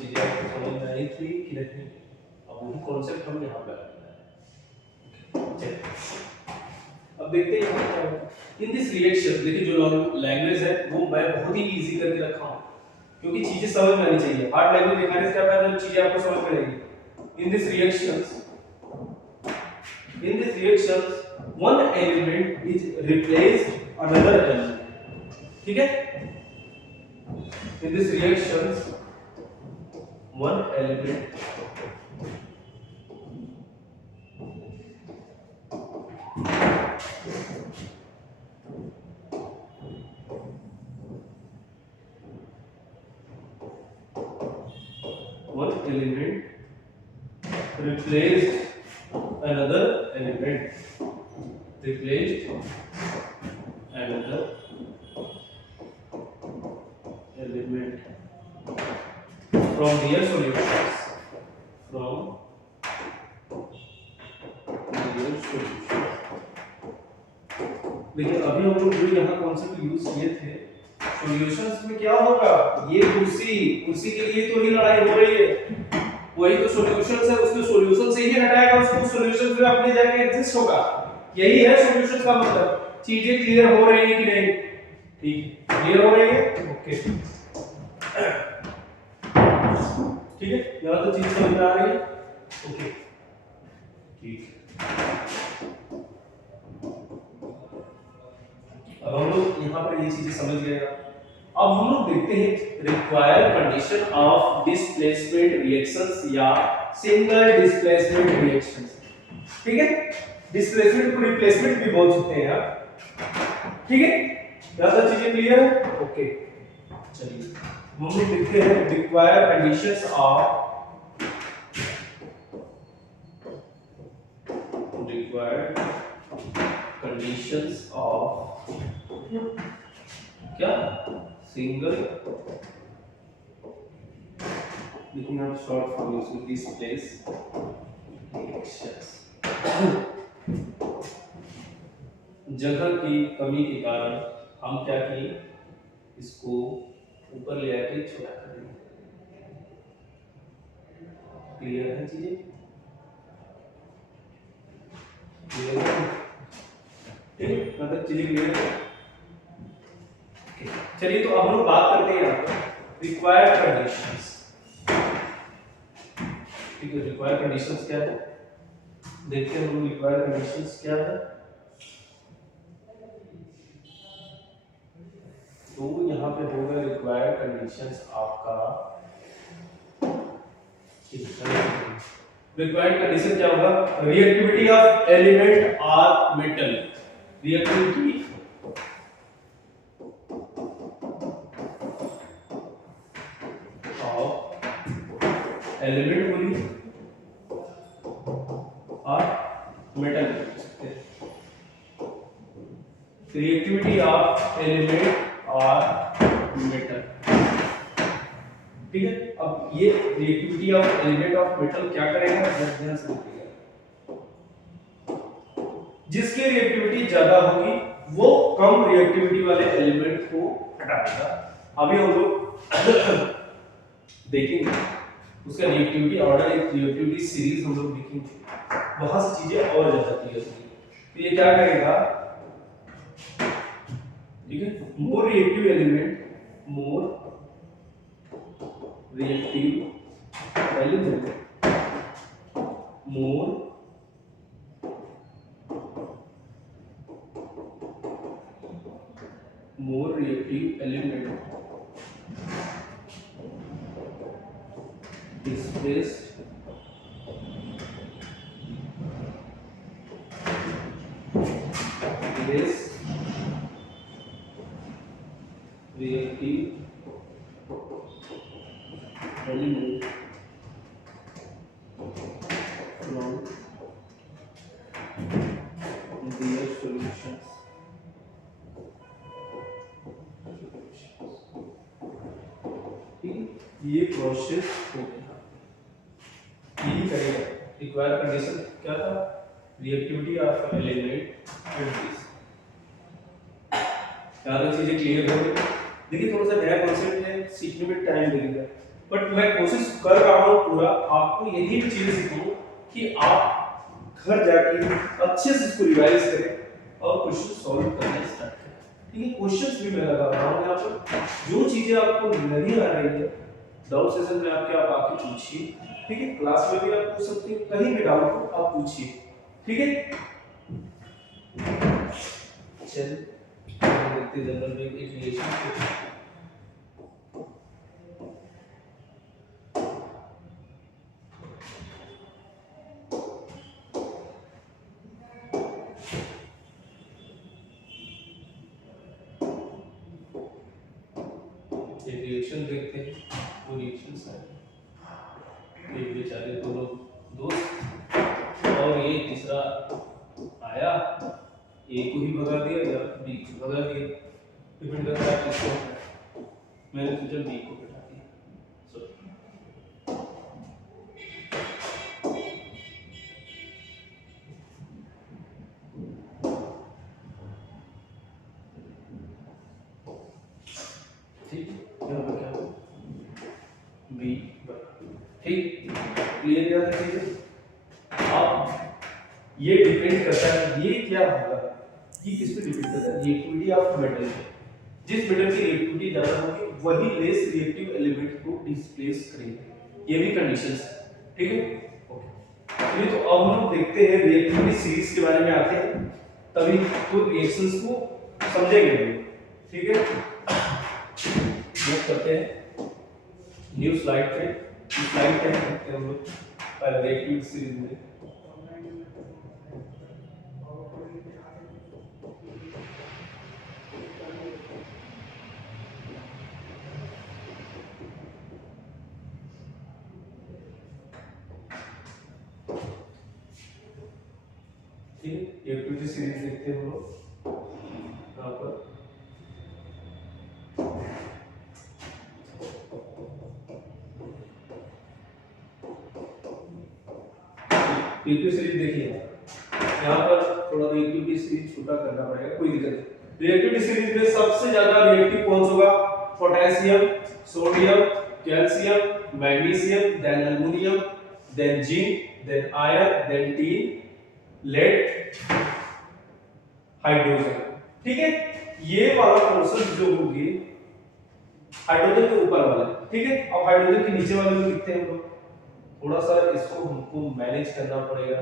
चीजें आपको समझ में आई थी कि नहीं? अब वही कॉन्सेप्ट हम यहाँ पे अप्लाई करें। अब देखते हैं यहाँ क्या होगा इन दिस रिएक्शन। देखिए जो लैंग्वेज है वो मैं बहुत ही इजी करके रखा हूँ, क्योंकि चीजें समझ में आनी चाहिए। हार्ड लैंग्वेज दिखाने से क्या फायदा, जो चीजें आपको समझ में आएगी। In this reactions one element is replaced another element, ठीक है? In this reactions one element replaced another element, replaced another element from their solutions, from their solutions। देखिए अभी हम लोग जो यहाँ कॉन्सेप्ट यूज किए थे, सॉल्यूशंस में क्या होगा, ये कुर्सी के लिए तो ही लड़ाई हो रही है, वही तो सॉल्यूशंस है, उसके सॉल्यूशन से ही हटाएगा उसको, सॉल्यूशंस में अपने जाके एग्जिस्ट होगा। यही है सॉल्यूशंस का मतलब। चीजें क्लियर हो रही है कि नहीं? ठीक, क्लियर हो रही है? ओके, ठीक है, यहाँ तो चीज समझ में आ रही है। ओके, ठीक। अब हम लोग यहाँ पर ये चीजें समझ गए। अब हम लोग देखते हैं required condition of displacement reactions या सिंगल डिस्प्लेसमेंट रिएक्शंस, ठीक है? डिस्प्लेसमेंट को रिप्लेसमेंट भी बोल सकते हैं आप, ठीक है? ज्यादा चीजें क्लियर है? ओके, चलिए हम लोग देखते हैं रिक्वायर्ड कंडीशंस ऑफ क्या सिंगल, लेकिन आप शॉर्ट फॉर्म यूज करें, डिस्प्लेस रिएक्शंस। जगह की कमी के कारण हम क्या किए, इसको ऊपर ले आके छोटा कर दिए। क्लियर है चीजें? क्लियर है? ठीक है, मतलब चीजें क्लियर है। चलिए तो अब हम लोग बात करते हैं यहाँ पर रिक्वायर्ड कंडीशंस। ठीक है, रिक्वायर्ड कंडीशंस क्या है, देखते हैं हम लोग रिक्वायर्ड कंडीशंस क्या है। तो यहाँ पे होगा रिक्वायर्ड कंडीशंस आपका, रिक्वायर्ड कंडीशन क्या होगा, रिएक्टिविटी ऑफ एलिमेंट और मेटल, रिएक्टिविटी ऑफ एलिमेंट बोलिए और मेटल, रिएक्टिविटी ऑफ एलिमेंट और मेटल, ठीक है? अब ये reactivity of element of metal क्या करेगा, ध्यान से देखिएगा। जिसकी रिएक्टिविटी ज्यादा होगी वो कम रिएक्टिविटी वाले एलिमेंट को हटाएगा। अभी हम लोग देखेंगे उसका रिएक्टिविटी ऑर्डर, एक रिएक्टिविटी सीरीज हम लोग देखेंगे, वहां से चीजें और ज्यादा क्लियर होंगी। तो ये क्या करेगा, ठीक है, more reactive element, more reactive element, more reactive element displaced less reactive element from their solutions। ये प्रोसेस हो गया, यही करेगा। रिक्वायर्ड कंडीशन क्या था, reactivity of element and this. सारी चीजें क्लियर हो गई। देखिए थोड़ा सा नया कॉन्सेप्ट है, सीखने में टाइम लगेगा, बट मैं कोशिश कर रहा हूँ पूरा आपको यही चीज सिखाऊं कि आप घर जाके अच्छे से इसको रिवाइज करें और क्वेश्चन सॉल्व करना स्टार्ट करें। ठीक है, क्वेश्चंस भी मैं लगा रहा हूँ यहाँ पर, जो चीजें आपको नहीं आ रही है डाउट सेशन में आपके आप आके पूछिए। ठीक है, क्लास में भी आप पूछ सकते हैं, कहीं भी डाउट हो आप पूछिए। ठीक है, चलिए देखते जनरल में एक रिलेशन रिएक्शन देखते हैं। वो रिएक्शंस है, एक बेचारे दो लोग दोस्त और ये तीसरा आया, ए को ही भगा दिया या बी को भगा दिया, डिपेंड करता है किसको। मैंने सोचा बी को बैठा दिया। ठीक, यहाँ पर क्या हो बी, ठीक, क्लियर याद रखिए। अब ये डिपेंड करता है, ये क्या होगा कि किस पे डिपेंड करता है, रिएक्टिविटी ऑफ मेटल। जिस मेटल की रिएक्टिविटी ज्यादा होगी वही लेस रिएक्टिव एलिमेंट को डिस्प्लेस करेगा। ये भी कंडीशंस है। ठीक है, ओके। चलिए तो अब हम लोग देखते हैं रिएक्टिविटी सीरीज के बारे में आते हैं, तभी तो रिएक्शंस को समझेंगे। ठीक है, मूव करते हैं न्यू स्लाइड पे। स्लाइड पे देखते हैं हम लोग पहले रिएक्टिविटी सीरीज में। एक्टिविटी सीरीज देखते हैं हम लोग यहाँ पर। एक्टिविटी सीरीज देखिए, यहाँ पर थोड़ा रिएक्टिविटी सीरीज छोटा करना पड़ेगा, कोई दिक्कत नहीं। रिएक्टिविटी सीरीज में सबसे ज्यादा रिएक्टिव कौन सा होगा? Potassium, sodium, calcium, magnesium, then aluminium, then zinc, then iron, then tin, lead, hydrogen. ठीक है, ये वाला पोर्शन जो होगी हाइड्रोजन के ऊपर वाला। ठीक है, अब हाइड्रोजन के नीचे वाले को लिखते हैं हम लोग। थोड़ा सा इसको हमको मैनेज करना पड़ेगा।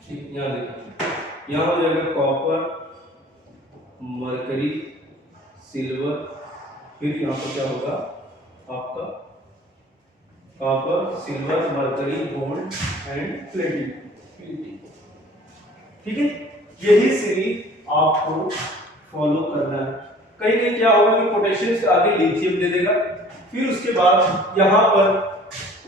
ठीक, यहाँ देखिए, यहाँ हो जाएगा कॉपर, मरकरी, सिल्वर, फिर यहाँ पर क्या होगा आपका copper, silver, mercury, gold and platinum. ठीक है, यही सीरीज आपको फॉलो करना है। कहीं कहीं क्या होगा कि पोटेशियम से आगे लिथियम दे देगा, फिर उसके बाद यहाँ पर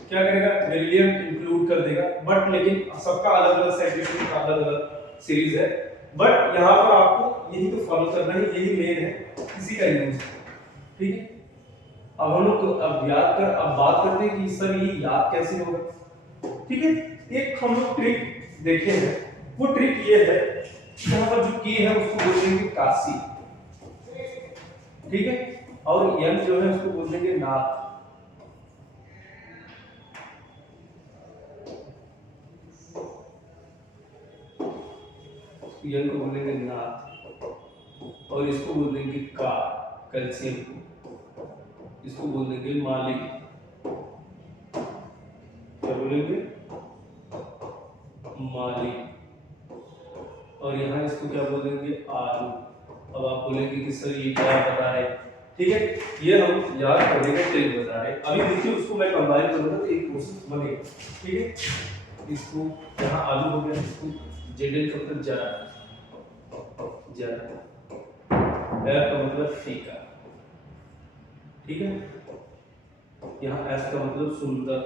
क्या करेगा, बेरिलियम इंक्लूड कर देगा। बट लेकिन सबका अलग अलग साइंटिफिक अलग अलग सीरीज है, बट यहाँ पर आपको यही तो फॉलो करना है, यही मेन है, इसी का यूज। ठीक है, अब हम लोग अब बात करते हैं कि सर ये याद कैसे होगा। ठीक है, एक हम लोग ट्रिक देखे हैं, वो ट्रिक ये है, यहाँ पर जो की है उसको बोलेंगे काशी। ठीक है, और यम जो है उसको बोलेंगे नाथ। यम को बोलेंगे नाथ, और इसको बोलेंगे का, कैल्शियम को, इसको बोलेंगे माली। क्या बोलेंगे? माली। और यहाँ इसको क्या बोलेंगे? आलू। अब आप बोलेंगे कि सर ये क्या बता रहे? ठीक है, ये हम याद करने का ट्रिक बता रहे हैं। अभी देखिए उसको मैं कंबाइन करूंगा तो एक प्रोसेस बनेगा। ठीक है, इसको यहाँ आलू हो गया, इसको जेडल कब तक जा रहा है, एफ का मतलब फीका। ठीक है, यहाँ एस का मतलब सुंदर,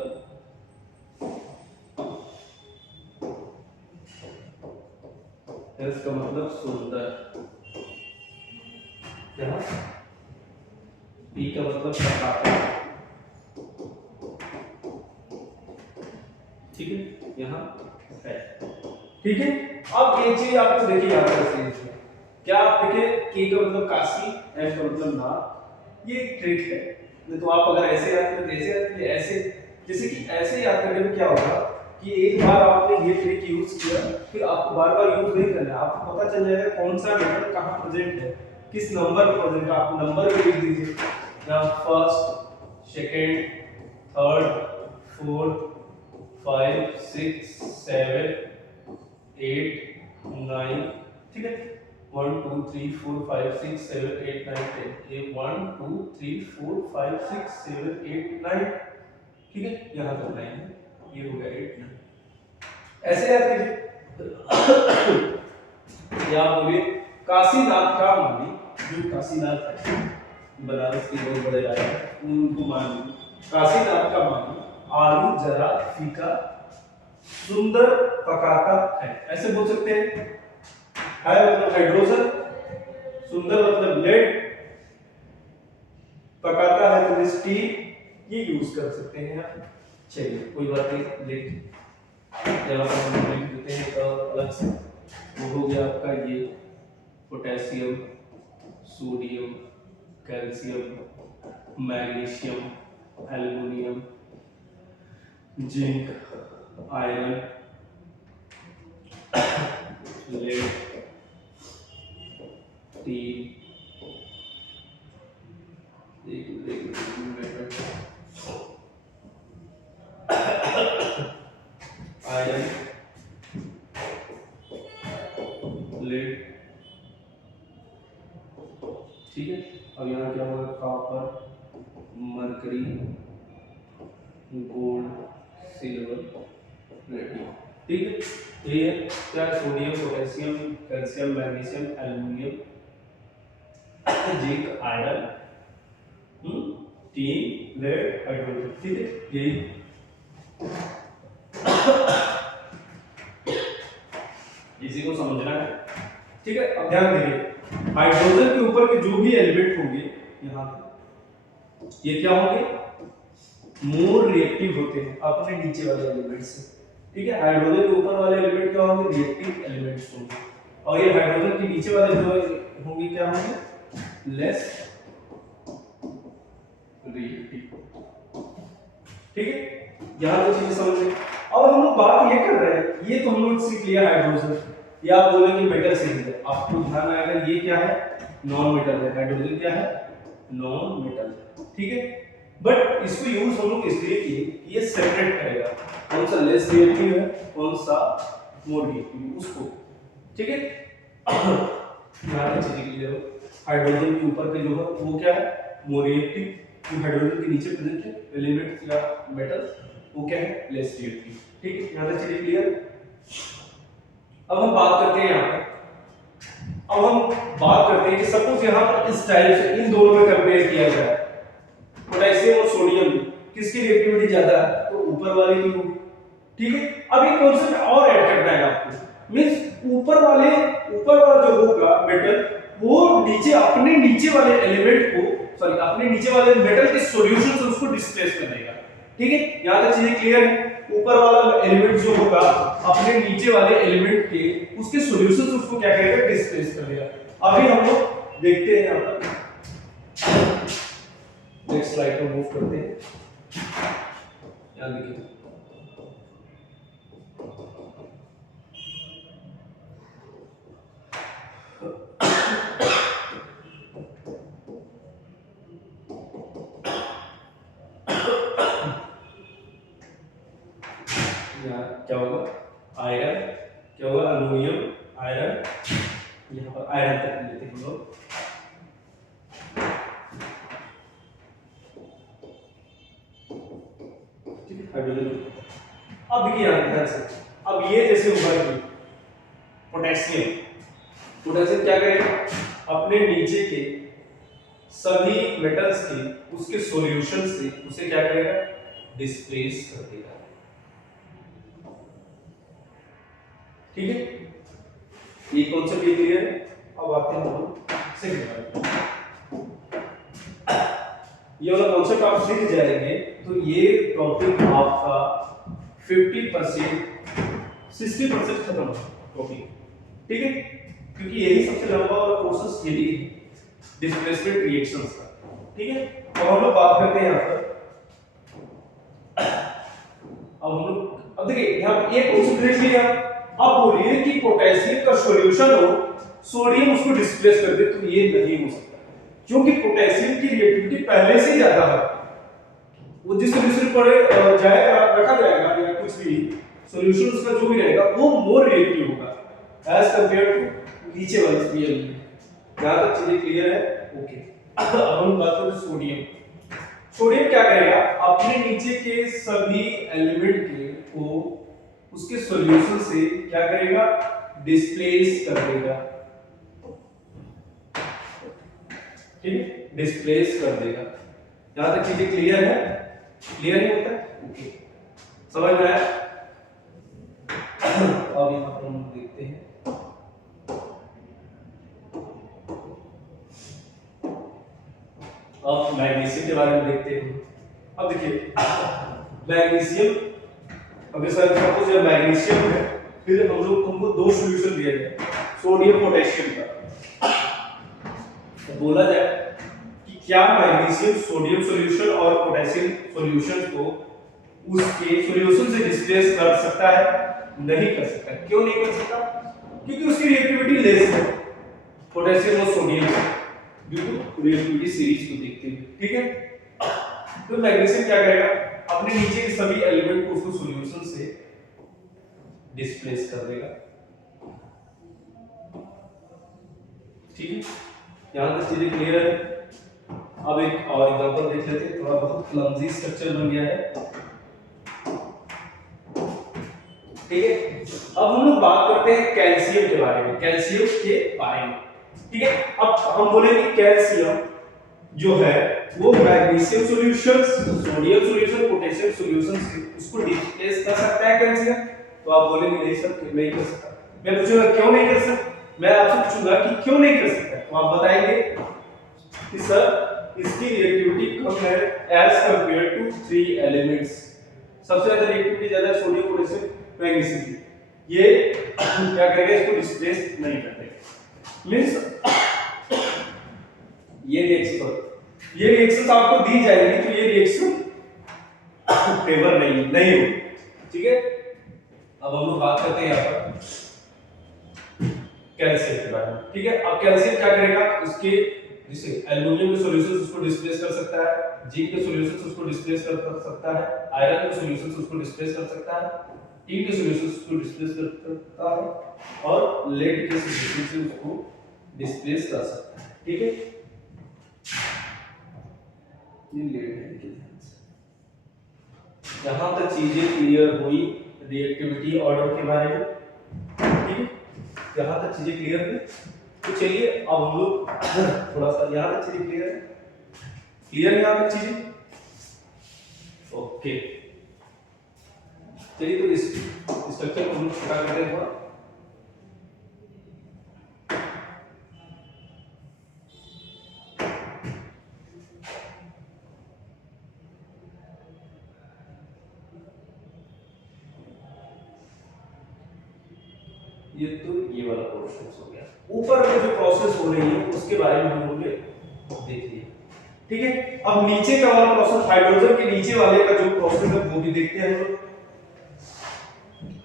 एस का मतलब सुंदर, यहाँ पी का मतलब पटाखा। ठीक है, यहाँ है। ठीक है। अब ये चीज आपको देखिए याद रखिए, क्या आप देखिए के का मतलब काशी, एफ का मतलब नाम, ये एक ट्रिक है। नहीं तो आप अगर ऐसे याद करें, जैसे याद करें, ऐसे जैसे कि ऐसे याद करने में क्या होगा कि एक बार आपने ये ट्रिक यूज किया, फिर आपको बार बार यूज नहीं करना है, आपको पता चल जाएगा कौन सा मेथड कहाँ प्रेजेंट है, किस नंबर पर प्रेजेंट है। आप नंबर भी लिख दीजिए, यहाँ फर्स्ट, सेकंड, थर्ड, फोर्थ, 5, 6, 7, 8, 9, ठीक है। 1 2 3 4 5 6 7 8 9 10, ये 1 2 3 4 5 6 7 8 9, ठीक है, यहाँ तक 9 है, ये हो गया 8 9। ऐसे याद कीजिए। या बोलिए काशीनाथ का मानी, जो काशीनाथ है बनारस के बहुत बड़े राजा उनको मान लीजिए, काशीनाथ का मानी आलू जरा फीका सुंदर पकाता है, ऐसे बोल सकते हैं। है मतलब हाइड्रोजन, सुंदर मतलब लेड, पकाता है तो स्टीम, ये यूज कर सकते हैं आप। चलिए कोई बात नहीं, लिख यहाँ पर हम लिख देते हैं तो अलग से। वो हो गया आपका ये potassium, sodium, calcium, magnesium, aluminium, zinc, iron, lead, T, iron, lead, ठीक है। अब यहाँ क्या होगा, copper, mercury, gold, silver, radium, ठीक है। ये क्या, sodium, potassium, calcium, magnesium, aluminium, zinc, iron, tin, lead, hydrogen, ठीक है। यही इसी को समझना है, ठीक है। अब ध्यान दीजिए, हाइड्रोजन के ऊपर के जो भी एलिमेंट होंगे यहाँ पे, ये क्या होंगे, मोर रिएक्टिव होते हैं अपने नीचे वाले एलिमेंट से, ठीक है। हाइड्रोजन के ऊपर वाले एलिमेंट क्या होंगे, रिएक्टिव एलिमेंट्स होंगे, और ये हाइड्रोजन के नीचे वाले जो होंगे क्या होंगे, लेस रिएक्टिव, ठीक है। यहाँ तो चीजें समझ में। अब हम लोग बात ये कर रहे हैं, ये तो हम लोग सीख लिया हाइड्रोजन, या आप बोलेंगे मेटल सीख लिया, आपको ध्यान आएगा ये क्या है, नॉन मेटल है, हाइड्रोजन क्या है, नॉन मेटल, ठीक है। बट इसको यूज हम लोग इसलिए किए, ये सेपरेट करेगा कौन सा लेस रिएक्टिव है, कौन सा मोर रिएक्टिव, उसको, ठीक है। यहाँ चीजें क्लियर हो, हाइड्रोजन के ऊपर के जो है वो क्या है, मोर रिएक्टिव, हाइड्रोजन के नीचे प्रेजेंट है एलिमेंट या मेटल, वो क्या है, लेस रिएक्टिव, ठीक है। यहाँ तक चलिए क्लियर। अब हम बात करते हैं यहाँ पर, अब हम बात करते हैं कि सपोज यहाँ पर इस टाइप से इन दोनों में कंपेयर किया जाए, पोटेशियम और सोडियम किसकी रिएक्टिविटी ज्यादा है, तो ऊपर वाले की होगी, ठीक है। अब एक कॉन्सेप्ट और ऐड करना है आपको, मींस ऊपर वाला जो होगा मेटल, वो नीचे अपने नीचे वाले एलिमेंट को, सॉरी अपने नीचे वाले मेटल के सॉल्यूशन से उसको डिस्प्लेस कर देगा, ठीक है। यहां तक चीजें क्लियर है। ऊपर वाला एलिमेंट जो होगा अपने नीचे वाले एलिमेंट के उसके सॉल्यूशन से उसको क्या करेगा, डिस्प्लेस कर देगा। अभी हम लोग देखते हैं, यहां पर नेक्स्ट स्लाइड को मूव करते हैं, यहां देखिए क्या होगा, आयरन, क्या होगा, अल्युमिनियम, आयरन, यहाँ पर आयरन तक लेते हैं हम लोग, ठीक है, हाइड्रोजन। अब देखिए यहाँ ध्यान से, अब ये जैसे होगा कि पोटेशियम क्या करेगा, अपने नीचे के सभी मेटल्स के उसके सॉल्यूशन से उसे क्या करेगा, डिस्प्लेस कर देगा, ठीक है। ये कॉन्सेप्ट क्लियर है। अब आते हैं हम सेकंड वाले, ये वाला कॉन्सेप्ट आप सीख जाएंगे तो ये टॉपिक आपका 50% 60% खत्म टॉपिक, ठीक है, क्योंकि यही सबसे लंबा वाला प्रोसेस यही है डिस्प्लेसमेंट रिएक्शंस का, ठीक है। अब हम लोग बात करते हैं यहाँ पर, अब देखिए यहाँ पे एक क्वेश्चन देख लिया। अब बोलिए कि पोटेशियम का सॉल्यूशन हो, सोडियम उसको डिस्प्लेस कर दे, तो ये नहीं हो सकता, क्योंकि पोटेशियम की रिएक्टिविटी पहले से ज्यादा है। वो जिस सॉल्यूशन पर जाएगा, रखा जाएगा या कुछ भी सॉल्यूशन उसका जो भी रहेगा वो मोर रिएक्टिव होगा एज कंपेयर टू नीचे वाले एलिमेंट। यहां तक चीजें क्लियर है? ओके। अब हम बात करते हैं सोडियम। सोडियम क्या करेगा, अपने नीचे के सभी एलिमेंट को उसके सॉल्यूशन से क्या करेगा, डिस्प्लेस कर देगा, ठीक है, डिस्प्लेस कर देगा। यहां तक चीजें क्लियर है? क्लियर नहीं होता? ओके, समझ में आया? अब यहां पर हम देखते हैं, अब मैग्नीशियम के बारे में देखते हैं। अब देखिए मैग्नीशियम, अगर सर सपोज ये मैग्नीशियम है, फिर हमको दो सॉल्यूशन दिया जाए सोडियम पोटेशियम का, तो बोला जाए कि क्या मैग्नीशियम सोडियम सॉल्यूशन और पोटेशियम सॉल्यूशन को उसके सॉल्यूशन से डिस्प्लेस कर सकता है? नहीं कर सकता। क्यों नहीं कर सकता? क्योंकि उसकी रिएक्टिविटी लेस है पोटेशियम और सोडियम से, ड्यू टू रिएक्टिविटी सीरीज को देखते हुए, ठीक है। तो मैग्नीशियम क्या करेगा, अपने नीचे के सभी एलिमेंट को उसको सॉल्यूशन से डिस्प्लेस कर देगा, ठीक है। यहां तक चीजें क्लियर है? अब एक और एग्जांपल देख लेते हैं, थोड़ा बहुत क्लमजी स्ट्रक्चर बन गया है, ठीक है। अब हम लोग बात करते हैं कैल्शियम के बारे में, कैल्शियम के बारे में, ठीक है। अब हम बोलेंगे कैल्शियम जो है वो magnesium solution, sodium solution, potassium solution से उसको डिस्प्लेस कर सकता है कैल्शियम? तो आप बोलेंगे नहीं सर, नहीं कर सकता। मैं पूछूंगा क्यों नहीं कर सकता, मैं आपसे पूछूंगा कि क्यों नहीं कर सकता, तो आप बताएंगे कि सर इसकी रिएक्टिविटी कम है एज कंपेयर टू 3 एलिमेंट्स। सबसे ज्यादा रिएक्टिविटी ज्यादा है सोडियम, पोटेशियम, मैग्नीशियम की, ये क्या करेगा, इसको डिस्प्लेस नहीं करते। मींस ये रिएक्शन आपको दी जाएगी तो ये रिएक्शन फेवर नहीं हो, ठीक है। अब हम लोग बात करते हैं यहाँ पर कैल्शियम के बारे में, ठीक है। अब कैल्शियम क्या करेगा, इसके जैसे एल्युमिनियम के सॉल्यूशंस उसको डिस्प्लेस कर सकता है, जिंक के सॉल्यूशंस उसको डिस्प्लेस कर सकता है, आयरन के सॉल्यूशंस उसको डिस्प्लेस कर सकता है, टीन के सॉल्यूशंस उसको डिस्प्लेस कर सकता है, और लेड के सॉल्यूशंस से उसको डिस्प्लेस कर सकता है, ठीक है। ये लेड है, यहां तक चीजें क्लियर हुई रिएक्टिविटी ऑर्डर के बारे में, ठीक है। यहां तक चीजें क्लियर हुई, तो चलिए अब हम लोग थोड़ा सा यहां तक चीजें क्लियर है यहां तक चीजें, ओके। चलिए तो इस स्ट्रक्चर को हम लोग छोटा करते हैं थोड़ा। ये तो ये वाला प्रोसेस हो गया, ऊपर में जो प्रोसेस हो रही है उसके बारे में हम लोग देख लिए, ठीक है। अब नीचे का वाला प्रोसेस, हाइड्रोजन के नीचे वाले का जो प्रोसेस है वो भी देखते हैं हम लोग।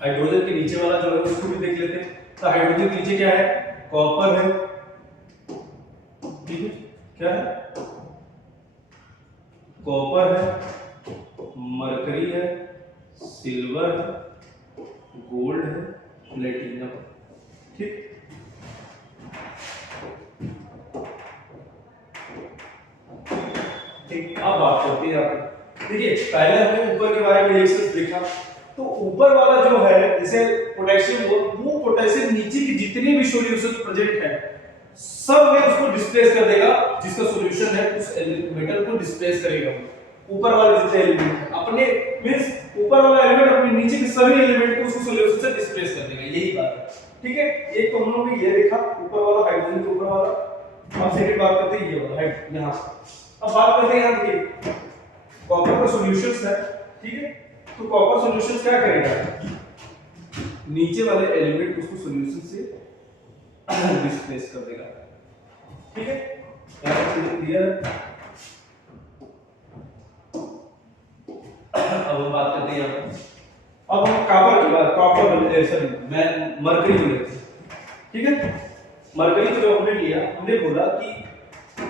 हाइड्रोजन के नीचे वाला जो है उसको भी देख लेते हैं। तो हाइड्रोजन के नीचे क्या है, कॉपर है, ठीक है, क्या है, कॉपर है, मरकरी है, सिल्वर है, गोल्ड है, प्लेटिनम, ठीक। ठीक, अब बात करते हैं देखिए पहले हमने ऊपर के बारे में रिएक्शंस देखा, तो ऊपर वाला जो है जैसे पोटेशियम, वो पोटेशियम नीचे की जितने भी सॉल्यूशन प्रेजेंट है सब में उसको डिस्प्लेस कर देगा, जिसका सॉल्यूशन है उस मेटल को डिस्प्लेस करेगा। ऊपर वाले जितने एलिमेंट है अपने मींस ऊपर वाला एलिमेंट अपने नीचे के सभी एलिमेंट को उसको सॉल्यूशन से डिस्प्लेस कर देगा, यही बात है, ठीक है। एक तो हम लोग ने ये देखा ऊपर वाला हाइड्रोजन के ऊपर वाला। अब सेकंड बात करते हैं ये वाला हाइड यहां से। अब बात करते हैं यहां देखिए कॉपर का सॉल्यूशंस है, ठीक है। तो कॉपर सॉल्यूशंस क्या करेगा, नीचे वाले एलिमेंट उसको सॉल्यूशन से डिस्प्लेस कर देगा। ठीक है, यहाँ पर चीजें क्लियर। अब हम बात करते हैं यहाँ पर, अब हम कॉपर की बात, कॉपर सॉरी मैं मरकरी की लेते हैं। ठीक है, मरकरी को जो हमने लिया, हमने बोला कि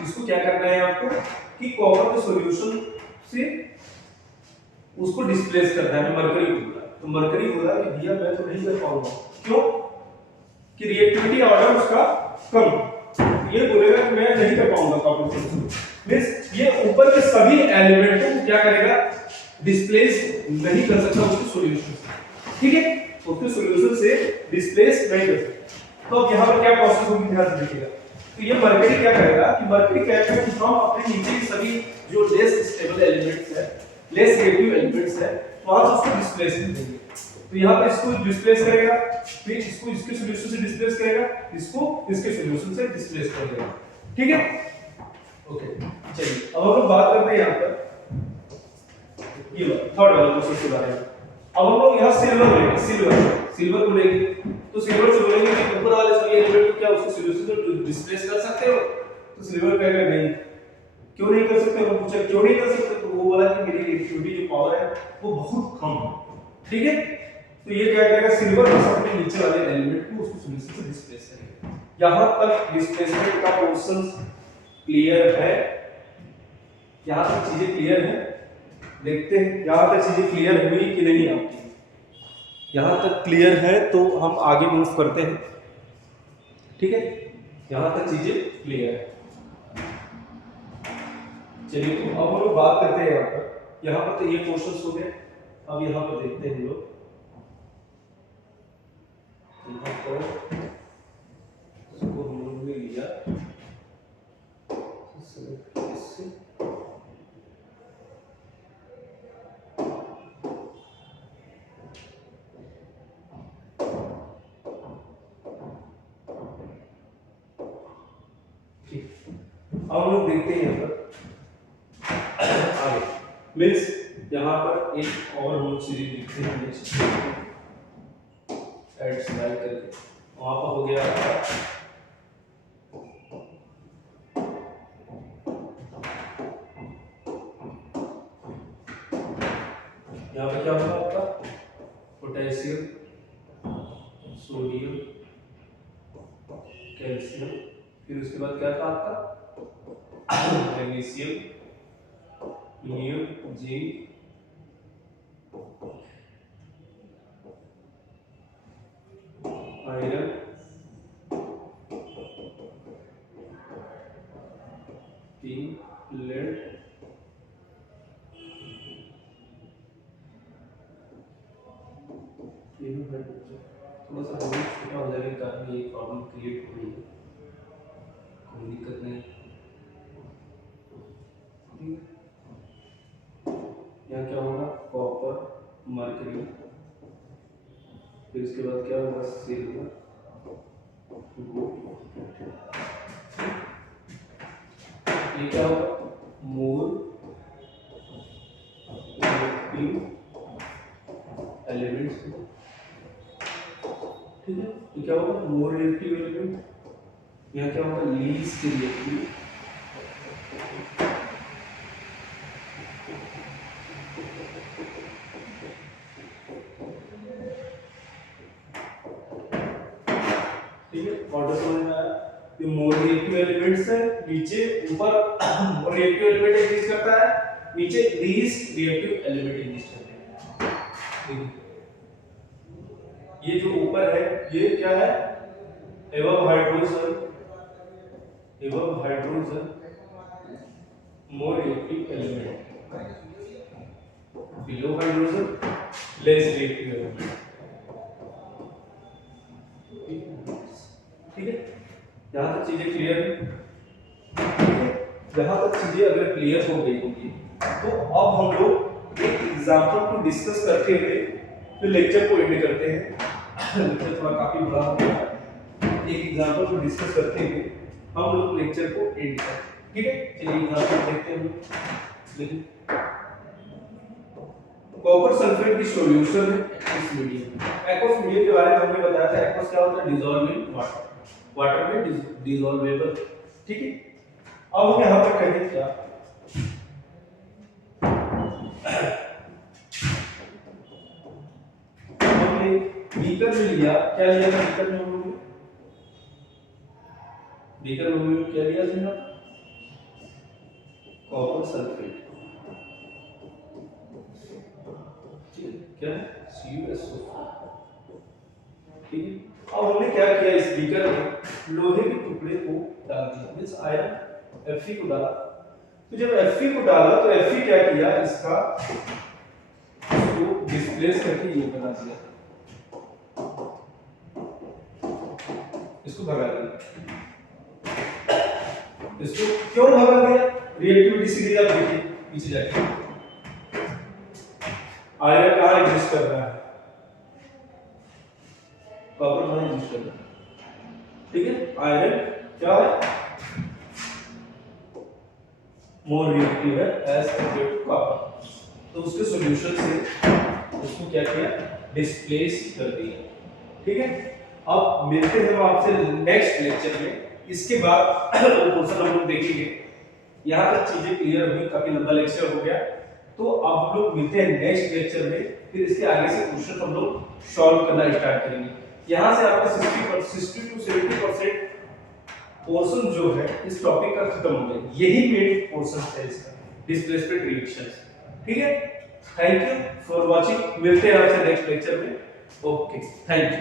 इसको क्या करना है आपको कि कॉपर के सॉल्यूशन से उसको डिस्प्लेस करना है। मरकरी को बोला, तो मरकरी बोला कि भैया मैं तो नहीं कर पाऊंगा, क्यों कि रिएक्टिविटी ऑर्डर उसका कम, ये बोलेगा कि मैं नहीं कर पाऊंगा कॉपर सॉल्यूशन मींस ये ऊपर के सभी एलिमेंट को क्या करेगा, डिस्प्लेस नहीं कर सकता उसके सॉल्यूशन से। ठीक है, उसके सॉल्यूशन से डिस्प्लेस नहीं कर सकता। तो अब यहां पर क्या प्रोसेस होगी, ध्यान से देखिएगा। तो ये मरकरी क्या करेगा कि मरकरी कहेगा कि हम अपने नीचे के सभी जो लेस स्टेबल एलिमेंट्स है, लेस रिएक्टिव एलिमेंट्स है, वहां से उसको डिस्प्लेस कर देंगे। तो यहां पे इसको डिस्प्लेस करेगा, फिर इसको इसके सॉल्यूशन से डिस्प्लेस करेगा, इसको इसके सॉल्यूशन से डिस्प्लेस कर देगा। ठीक है, ओके चलिए अब हम लोग बात करते हैं यहां पर ये थर्ड वाला प्रोसेस के बारे में। अब हम लोग यहां सिल्वर लेंगे, सिल्वर को लेंगे, तो सिल्वर से बोलेंगे कि ऊपर वाले सभी एलिमेंट को क्या उसके सॉल्यूशन से डिस्प्लेस कर सकते हो, तो सिल्वर कहेगा नहीं। क्यों नहीं कर सकते, वो पूछा क्यों नहीं कर सकते, तो वो बोला कि मेरी रिएक्टिविटी जो पावर है वो बहुत कम है। ठीक है, तो ये क्या करेगा, सिल्वर बस अपने नीचे वाले एलिमेंट को उसको सॉल्यूशन से डिस्प्लेस करेगा। यहां तक डिस्प्लेसमेंट का पोर्शन क्लियर है, यहां तक चीजें क्लियर है। देखते हैं यहां तक चीजें क्लियर हुई कि नहीं आपकी। यहां तक क्लियर है तो हम आगे मूव करते हैं। ठीक है, यहां तक चीजें क्लियर है। चलिए तो अब हम लोग बात करते हैं यहाँ पर तो ये क्वेश्चंस हो गए। अब यहाँ पर देखते हैं हम लोग, यहाँ पर इसको हम लोग ने लिया इससे ठीक। अब हम लोग देखते हैं यहाँ पर आगे मीन्स यहाँ पर एक और हम लोग सीरीज लिखते हैं नेक्स्ट ऐड स्लाइड करके, वहाँ पर हो गया यहाँ पे क्या होगा आपका पोटेशियम, सोडियम, कैल्शियम, फिर उसके बाद क्या था आपका मैग्नीशियम, नीम, जिंक, आयरन, टिन, लेड, थोड़ा सा बहुत छोटा हो जाएगा कारण ये प्रॉब्लम क्रिएट हो रही है, कोई दिक्कत नहीं। यहाँ क्या होगा, कॉपर, मर्करी, फिर उसके बाद क्या होगा सिल्वर, ये क्या होगा मोल एलिमेंट्स। ठीक है, तो क्या होगा मोर रिएक्टिव एलिमेंट, यहाँ क्या होगा लीस्ट रिएक्टिव, ठीक है ऑर्डर समझ में आया। ये मोर रिएक्टिव एलिमेंट्स है, नीचे ऊपर मोर रिएक्टिव एलिमेंट एग्जिस्ट करता है, नीचे लीस्ट रिएक्टिव एलिमेंट एग्जिस्ट करते हैं। ये जो ऊपर है ये क्या है, एवब hydrogen, एवब hydrogen more reactive element, below hydrogen less reactive element. ठीक है, यहाँ तक चीजें क्लियर है। यहाँ तक चीजें अगर क्लियर हो गई होगी तो अब हम लोग एक एग्जांपल को डिस्कस करते हुए फिर लेक्चर को एंड करते हैं। लेक्चर थोड़ा काफी बड़ा हो गया है, एक एग्जांपल को डिस्कस करते हुए हम लोग लेक्चर को एंड करते हैं। ठीक है, चलिए एग्जांपल देखते हैं। कॉपर सल्फेट की सॉल्यूशन है इस मीडियम में। एक्वस मीडियम के बारे में हमने बताया था, एक्वस क्या होता है, डिसॉल्व इन वाटर, वाटर में डिसॉल्वेबल, ठीक है। अब हम यहां पर कहें क्या, हमने बीकर में लिया, क्या लिया था बीकर में, हम लोग बीकर में क्या लिया था, कॉपर सल्फेट, क्या है CuSO4, ठीक है। अब हमने क्या किया, इस बीकर में लोहे के टुकड़े को डाल दिया, मींस आयरन Fe को डाला। तो जब Fe को डाला तो Fe क्या किया, इसका इसको डिस्प्लेस करके ये बना दिया, इसको भगा दिया। इसको क्यों भगा दिया, रिएक्टिविटी सीरीज आप देखिए पीछे जाके, आयरन कहाँ एग्जिस्ट कर रहा है, कॉपर कहाँ एग्जिस्ट कर रहा है, ठीक है। आयरन क्या है, मोर रिएक्टिव है एज कंपेयर्ड टू कॉपर, तो उसके सॉल्यूशन से उसको क्या किया, डिस्प्लेस कर दिया, ठीक है। अब मिलते हैं हम आपसे नेक्स्ट लेक्चर में, इसके बाद वो पोर्शन हम लोग देखेंगे। यहाँ तक चीजें क्लियर हुई, काफी लंबा लेक्चर हो गया, तो अब हम लोग मिलते हैं नेक्स्ट लेक्चर में, फिर इसके आगे से क्वेश्चन हम लोग सॉल्व करना स्टार्ट करेंगे। यहाँ से आपका 60 to 70% पोर्शन जो है इस टॉपिक का खत्म हो गया, यही मेन पोर्शन है इसका, डिस्प्लेसमेंट रिएक्शंस, ठीक है। थैंक यू फॉर वाचिंग, मिलते हैं आपसे नेक्स्ट लेक्चर में, ओके थैंक यू।